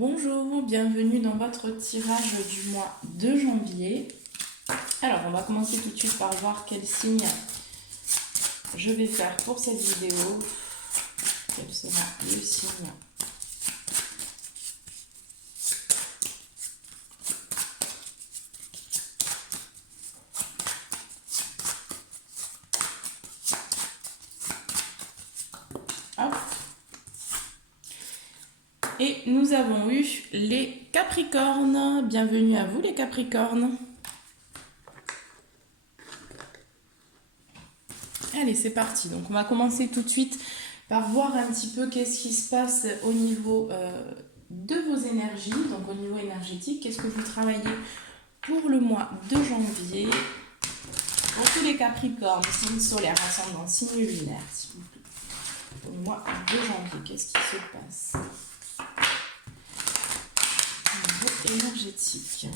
Bonjour, bienvenue dans votre tirage du mois de janvier. Alors, on va commencer tout de suite par voir quel signe je vais faire pour cette vidéo. Quel sera le signe ? Hop. Et nous avons eu les Capricornes. Bienvenue à vous les Capricornes. Allez, c'est parti. Donc, on va commencer tout de suite par voir un petit peu qu'est-ce qui se passe au niveau de vos énergies, donc au niveau énergétique. Qu'est-ce que vous travaillez pour le mois de janvier pour tous les Capricornes, signe solaire, ascendant, signe lunaire, s'il vous plaît. Pour le mois de janvier, qu'est-ce qui se passe au niveau énergétique?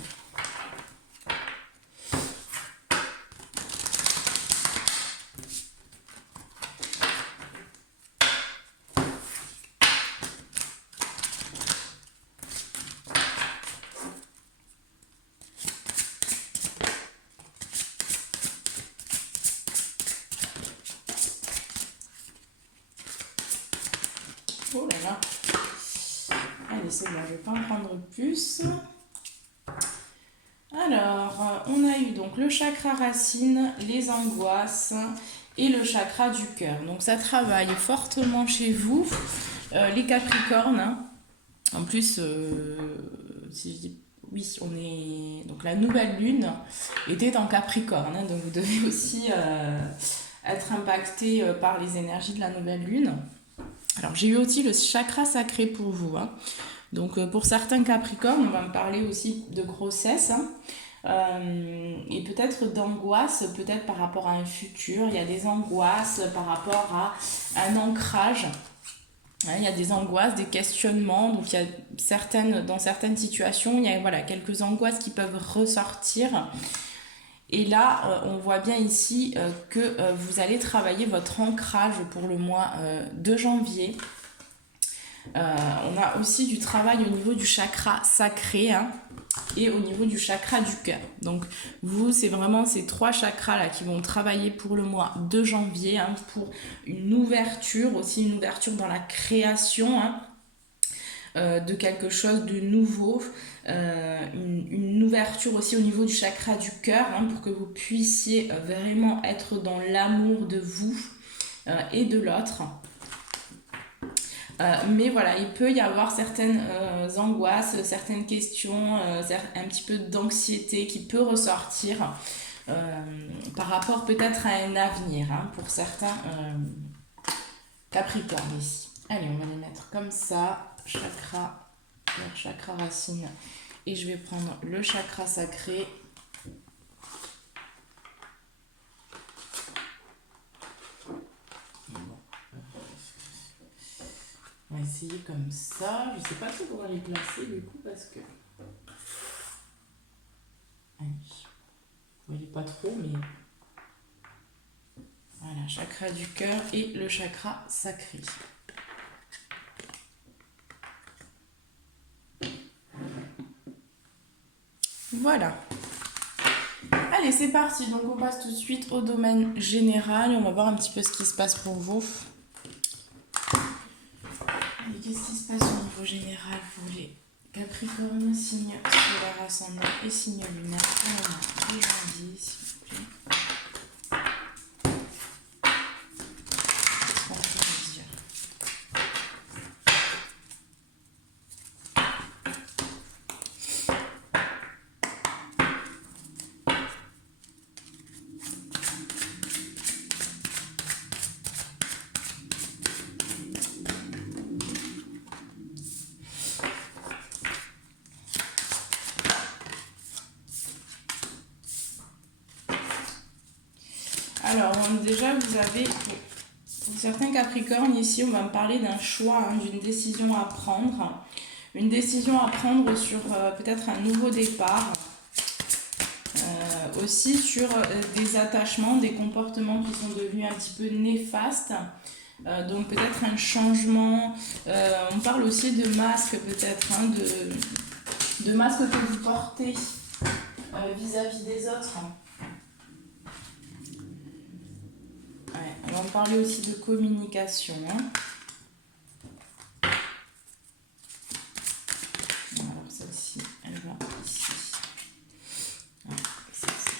Oh là là. Allez, c'est bon, je ne vais pas en prendre plus. Alors, on a eu donc le chakra racine, les angoisses et le chakra du cœur. Donc, ça travaille fortement chez vous, les Capricornes. En plus, si je dis oui, on est donc la nouvelle lune était en Capricorne, donc vous devez aussi être impacté par les énergies de la nouvelle lune. Alors, j'ai eu aussi le chakra sacré pour vous. Donc, pour certains Capricornes, on va me parler aussi de grossesse. Et peut-être d'angoisse, peut-être par rapport à un futur. Il y a des angoisses par rapport à un ancrage. Il y a des angoisses, des questionnements. Donc, il y a dans certaines situations, il y a quelques angoisses qui peuvent ressortir. Et là, on voit bien ici que vous allez travailler votre ancrage pour le mois de janvier. On a aussi du travail au niveau du chakra sacré et au niveau du chakra du cœur. Donc vous, c'est vraiment ces trois chakras là qui vont travailler pour le mois de janvier pour une ouverture, aussi une ouverture dans la création de quelque chose de nouveau, une ouverture aussi au niveau du chakra du cœur pour que vous puissiez vraiment être dans l'amour de vous et de l'autre. Mais voilà, il peut y avoir certaines angoisses, certaines questions, un petit peu d'anxiété qui peut ressortir par rapport peut-être à un avenir pour certains Capricornes ici. Allez, on va les mettre comme ça, leur chakra racine, et je vais prendre le chakra sacré. On va essayer comme ça. Je ne sais pas trop comment les placer du coup parce que... Allez. Vous voyez pas trop mais... Voilà, chakra du cœur et le chakra sacré. Voilà. Allez, c'est parti. Donc on passe tout de suite au domaine général et on va voir un petit peu ce qui se passe pour vous. Et qu'est-ce qui se passe au niveau général pour les Capricornes, signe solaire ascendant et signe lunaire pour le mois de janvier, s'il vous plaît. Qu'est-ce qu'on peut dire ? Alors, déjà, vous avez, pour certains Capricornes, ici, on va me parler d'un choix, d'une décision à prendre. Une décision à prendre sur peut-être un nouveau départ. Aussi sur des attachements, des comportements qui sont devenus un petit peu néfastes. Donc peut-être un changement. On parle aussi de masque peut-être, hein, de masque que vous portez vis-à-vis des autres. Ouais, on va en parler aussi de communication. Hein. Alors celle-ci, elle va ici. Ouais, celle-ci.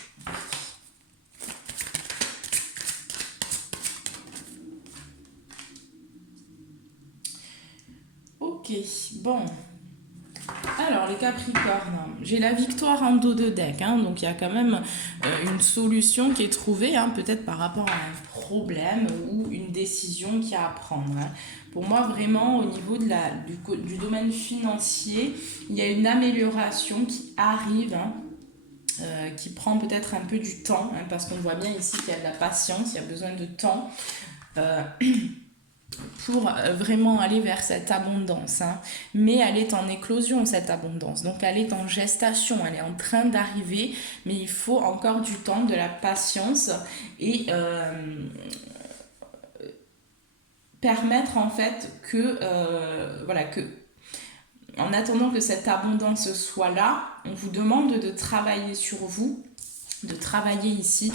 Ok, bon. Alors les Capricornes, j'ai la victoire en dos de deck, hein, donc il y a quand même une solution qui est trouvée, hein, peut-être par rapport à un problème ou une décision qu'il y a à prendre. Hein. Pour moi, vraiment, au niveau de du domaine financier, il y a une amélioration qui arrive, hein, qui prend peut-être un peu du temps, hein, parce qu'on voit bien ici qu'il y a de la patience, il y a besoin de temps. Pour vraiment aller vers cette abondance. Hein. Mais elle est en éclosion, cette abondance. Donc elle est en gestation, elle est en train d'arriver, mais il faut encore du temps, de la patience et permettre en fait que, voilà, que en attendant que cette abondance soit là, on vous demande de travailler sur vous, de travailler ici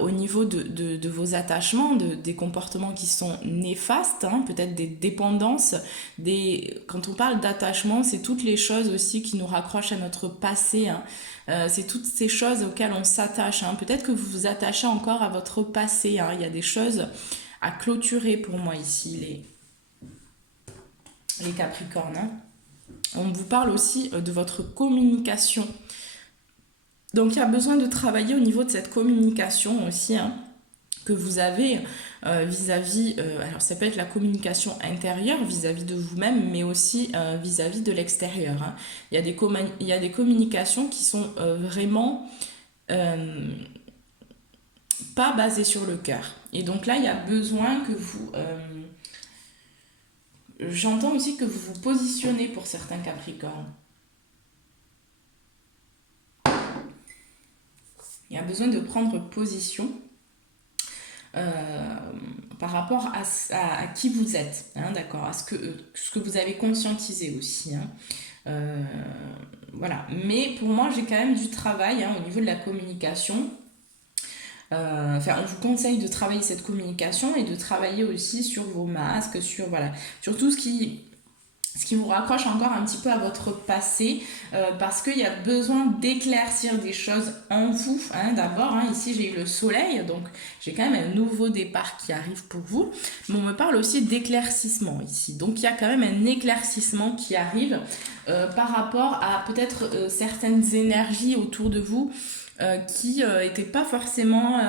au niveau de vos attachements, des comportements qui sont néfastes, hein, peut-être des dépendances. Quand on parle d'attachement, c'est toutes les choses aussi qui nous raccrochent à notre passé. Hein. C'est toutes ces choses auxquelles on s'attache. Hein. Peut-être que vous vous attachez encore à votre passé. Hein. Il y a des choses à clôturer pour moi ici, les Capricornes. Hein. On vous parle aussi de votre communication. Donc il y a besoin de travailler au niveau de cette communication aussi, hein, que vous avez vis-à-vis, alors ça peut être la communication intérieure vis-à-vis de vous-même, mais aussi vis-à-vis de l'extérieur. Hein. Il y a des communications qui sont vraiment pas basées sur le cœur. Et donc là, il y a besoin que vous... j'entends aussi que vous vous positionnez pour certains Capricornes. Il y a besoin de prendre position par rapport à qui vous êtes, hein, d'accord, à ce que vous avez conscientisé aussi. Hein. Voilà. Mais pour moi, j'ai quand même du travail, hein, au niveau de la communication. Enfin, on vous conseille de travailler cette communication et de travailler aussi sur vos masques, sur, voilà, sur tout ce qui vous raccroche encore un petit peu à votre passé, parce qu'il y a besoin d'éclaircir des choses en vous. Hein, d'abord, hein, ici j'ai eu le soleil, donc j'ai quand même un nouveau départ qui arrive pour vous. Mais on me parle aussi d'éclaircissement ici. Donc il y a quand même un éclaircissement qui arrive par rapport à peut-être certaines énergies autour de vous qui n'étaient pas forcément...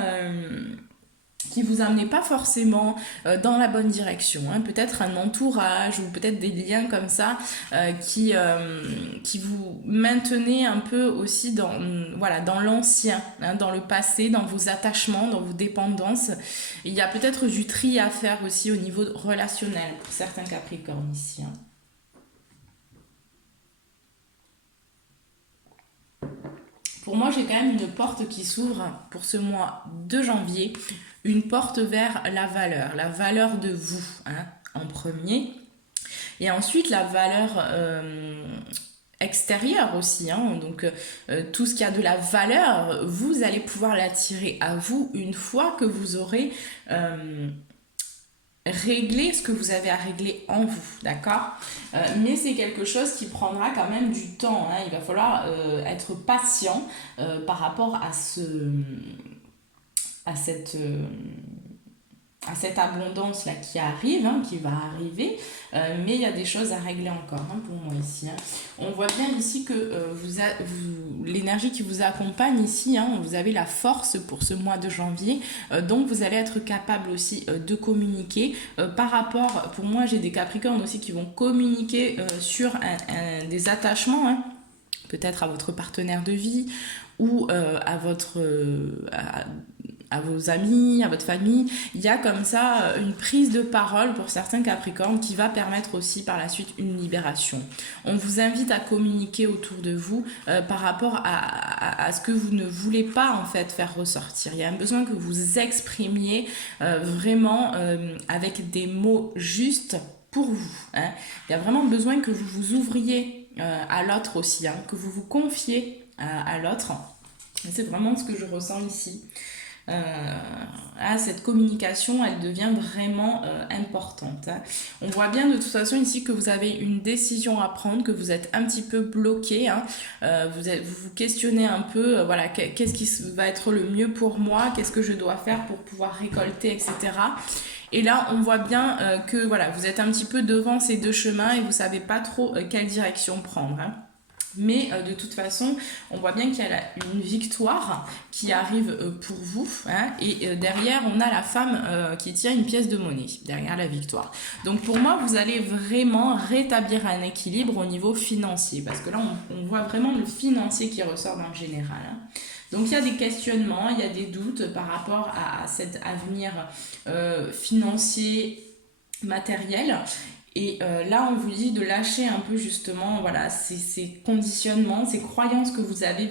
qui vous amenait pas forcément dans la bonne direction. Hein. Peut-être un entourage ou peut-être des liens comme ça qui vous maintenaient un peu aussi dans l'ancien, hein, dans le passé, dans vos attachements, dans vos dépendances. Et il y a peut-être du tri à faire aussi au niveau relationnel pour certains Capricornes ici. Hein. Pour moi, j'ai quand même une porte qui s'ouvre pour ce mois de janvier, une porte vers la valeur de vous, hein, en premier, et ensuite la valeur extérieure aussi, hein, donc tout ce qui a de la valeur, vous allez pouvoir l'attirer à vous une fois que vous aurez régler ce que vous avez à régler en vous, d'accord, mais c'est quelque chose qui prendra quand même du temps, hein. Il va falloir être patient par rapport à cette abondance là qui arrive, hein, qui va arriver, mais il y a des choses à régler encore, hein, pour moi ici. Hein. On voit bien ici que l'énergie qui vous accompagne ici, hein, vous avez la force pour ce mois de janvier, donc vous allez être capable aussi de communiquer par rapport, pour moi j'ai des Capricornes aussi qui vont communiquer sur des attachements, hein, peut-être à votre partenaire de vie ou à à vos amis, à votre famille. Il y a comme ça une prise de parole pour certains Capricornes qui va permettre aussi par la suite une libération. On vous invite à communiquer autour de vous par rapport à ce que vous ne voulez pas en fait faire ressortir. Il y a un besoin que vous exprimiez vraiment avec des mots justes pour vous. Hein. Il y a vraiment besoin que vous vous ouvriez à l'autre aussi, hein, que vous vous confiez à l'autre. C'est vraiment ce que je ressens ici. Cette communication, elle devient vraiment importante. Hein. On voit bien de toute façon ici que vous avez une décision à prendre, que vous êtes un petit peu bloqué. Hein. Vous vous questionnez un peu, voilà, qu'est-ce qui va être le mieux pour moi, qu'est-ce que je dois faire pour pouvoir récolter, etc. Et là, on voit bien que voilà, vous êtes un petit peu devant ces deux chemins et vous ne savez pas trop quelle direction prendre. Hein. Mais de toute façon, on voit bien qu'il y a une victoire qui arrive pour vous. Hein, et derrière, on a la femme qui tient une pièce de monnaie, derrière la victoire. Donc pour moi, vous allez vraiment rétablir un équilibre au niveau financier. Parce que là, on voit vraiment le financier qui ressort dans le général. Hein. Donc il y a des questionnements, il y a des doutes par rapport à cet avenir financier, matériel. Et là, on vous dit de lâcher un peu justement voilà, ces conditionnements, ces croyances que vous avez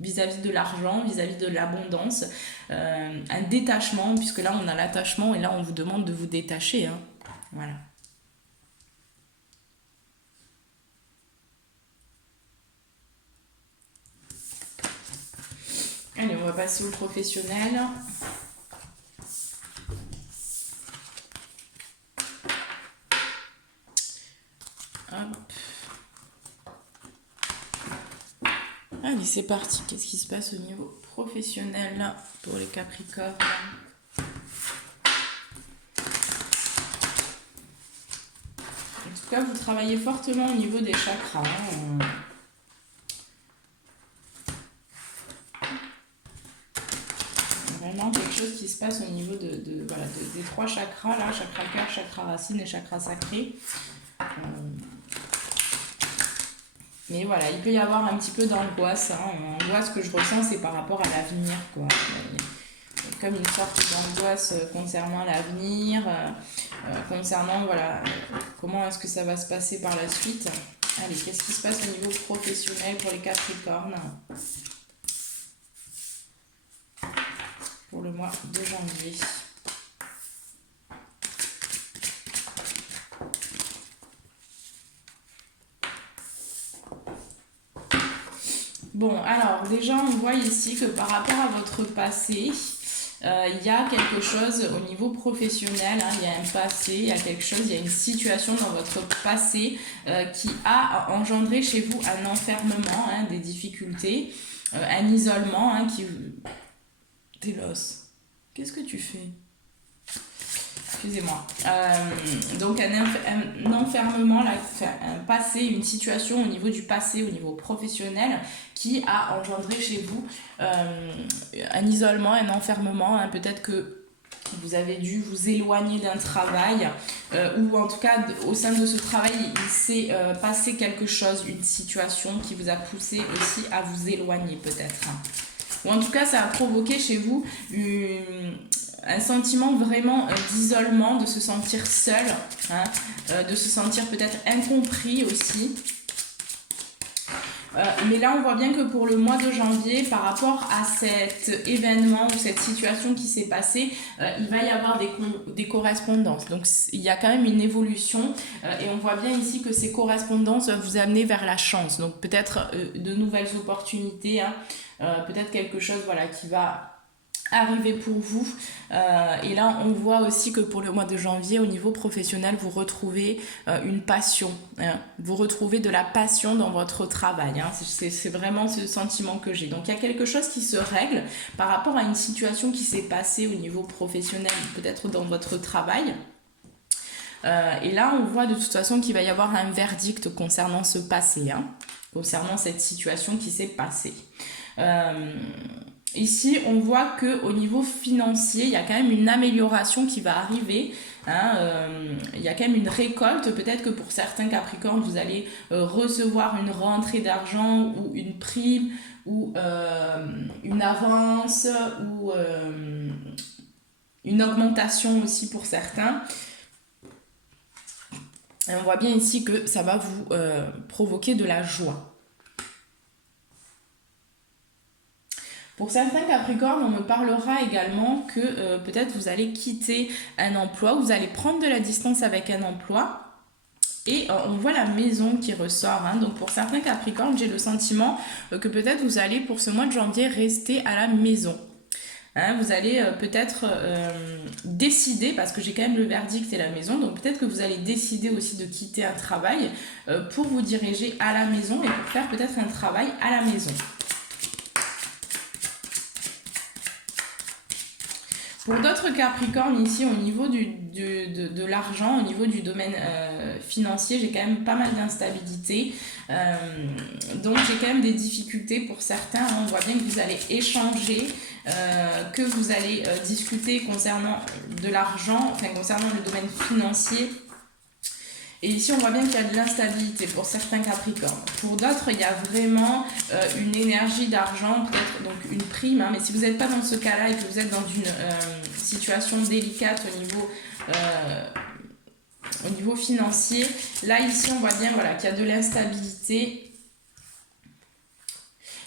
vis-à-vis de l'argent, vis-à-vis de l'abondance. Un détachement, puisque là, on a l'attachement et là, on vous demande de vous détacher. Hein. Voilà. Allez, on va passer au professionnel. Allez, c'est parti. Qu'est-ce qui se passe au niveau professionnel pour les Capricornes? En tout cas, vous travaillez fortement au niveau des chakras. Hein. Vraiment quelque chose qui se passe au niveau des trois chakras, là, chakra cœur, chakra racine et chakra sacré. Mais voilà, il peut y avoir un petit peu d'angoisse. Hein. L'angoisse que je ressens, c'est par rapport à l'avenir, quoi. Comme une sorte d'angoisse concernant l'avenir, concernant, voilà, comment est-ce que ça va se passer par la suite. Allez, qu'est-ce qui se passe au niveau professionnel pour les Capricornes pour le mois de janvier? Bon, alors déjà on voit ici que par rapport à votre passé, il y a quelque chose au niveau professionnel, hein, il y a un passé, il y a quelque chose, il y a une situation dans votre passé qui a engendré chez vous un enfermement, hein, des difficultés, un isolement, hein, qui... Télos, qu'est-ce que tu fais? Excusez-moi. Donc un enfermement, là, un passé, une situation au niveau du passé, au niveau professionnel, qui a engendré chez vous un isolement, un enfermement. Hein, peut-être que vous avez dû vous éloigner d'un travail, ou en tout cas au sein de ce travail, il s'est passé quelque chose, une situation qui vous a poussé aussi à vous éloigner peut-être. Hein. Ou en tout cas, ça a provoqué chez vous un sentiment vraiment d'isolement, de se sentir seul, hein, de se sentir peut-être incompris aussi. Mais là, on voit bien que pour le mois de janvier, par rapport à cet événement ou cette situation qui s'est passée, il va y avoir des correspondances. Donc, il y a quand même une évolution et on voit bien ici que ces correspondances vont vous amener vers la chance. Donc, peut-être de nouvelles opportunités, hein, peut-être quelque chose voilà, qui va arriver pour vous. Et là, on voit aussi que pour le mois de janvier, au niveau professionnel, vous retrouvez une passion. Hein. Vous retrouvez de la passion dans votre travail. Hein. C'est vraiment ce sentiment que j'ai. Donc, il y a quelque chose qui se règle par rapport à une situation qui s'est passée au niveau professionnel, peut-être dans votre travail. Et là, on voit de toute façon qu'il va y avoir un verdict concernant ce passé, hein, concernant cette situation qui s'est passée. Ici, on voit qu'au niveau financier, il y a quand même une amélioration qui va arriver Hein, il y a quand même une récolte. Peut-être que pour certains Capricornes, vous allez recevoir une rentrée d'argent ou une prime ou une avance ou une augmentation aussi pour certains. Et on voit bien ici que ça va vous provoquer de la joie. Pour certains Capricornes, on me parlera également que peut-être vous allez quitter un emploi, vous allez prendre de la distance avec un emploi. Et on voit la maison qui ressort. Hein. Donc pour certains Capricornes, j'ai le sentiment que peut-être vous allez pour ce mois de janvier rester à la maison. Hein, vous allez peut-être décider, parce que j'ai quand même le verdict et la maison, donc peut-être que vous allez décider aussi de quitter un travail pour vous diriger à la maison et pour faire peut-être un travail à la maison. Pour d'autres Capricornes, ici, au niveau de l'argent, au niveau du domaine financier, j'ai quand même pas mal d'instabilité. Donc, j'ai quand même des difficultés pour certains. On voit bien que vous allez échanger, que vous allez discuter concernant de l'argent, enfin, concernant le domaine financier. Et ici, on voit bien qu'il y a de l'instabilité pour certains Capricornes. Pour d'autres, il y a vraiment une énergie d'argent, peut-être donc une prime. Hein, mais si vous n'êtes pas dans ce cas-là et que vous êtes dans une situation délicate au niveau financier, là, ici, on voit bien voilà, qu'il y a de l'instabilité.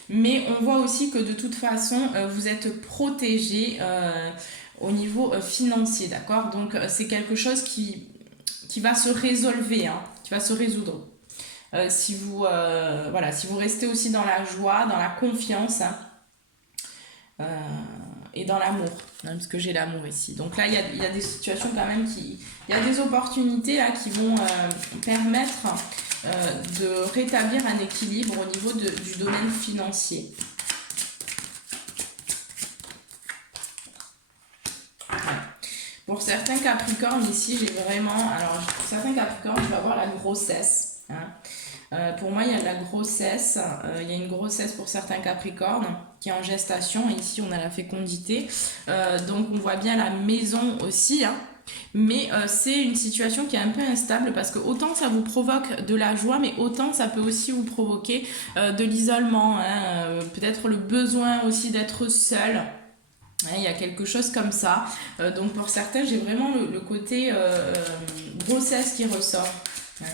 Mais on voit aussi que de toute façon, vous êtes protégé au niveau financier, d'accord? Donc, c'est quelque chose qui va se résolver, hein, qui va se résoudre. Si vous restez aussi dans la joie, dans la confiance hein, et dans l'amour, hein, parce que j'ai l'amour ici. Donc là, il y a des situations quand même il y a des opportunités là, qui vont permettre de rétablir un équilibre au niveau du domaine financier. Pour certains Capricornes, ici, j'ai vraiment... Alors, pour certains Capricornes, je vais avoir la grossesse. Hein. Pour moi, il y a de la grossesse. Il y a une grossesse pour certains Capricornes qui est en gestation. Et ici, on a la fécondité. Donc, on voit bien la maison aussi. Hein. Mais c'est une situation qui est un peu instable parce que autant ça vous provoque de la joie, mais autant ça peut aussi vous provoquer de l'isolement. Hein. Peut-être le besoin aussi d'être seul. Il y a quelque chose comme ça. Donc pour certains, j'ai vraiment le côté grossesse qui ressort. Ouais.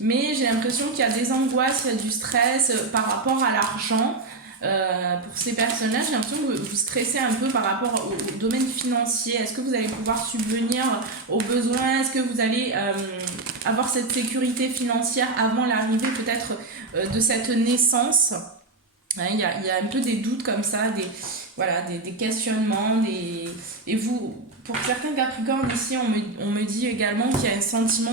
Mais j'ai l'impression qu'il y a des angoisses, il y a du stress par rapport à l'argent. Pour ces personnages, j'ai l'impression que vous stressez un peu par rapport au domaine financier. Est-ce que vous allez pouvoir subvenir aux besoins? Est-ce que vous allez avoir cette sécurité financière avant l'arrivée peut-être de cette naissance? Il y a un peu des doutes comme ça, des questionnements. Et vous, pour certains Capricornes ici, on me dit également qu'il y a un sentiment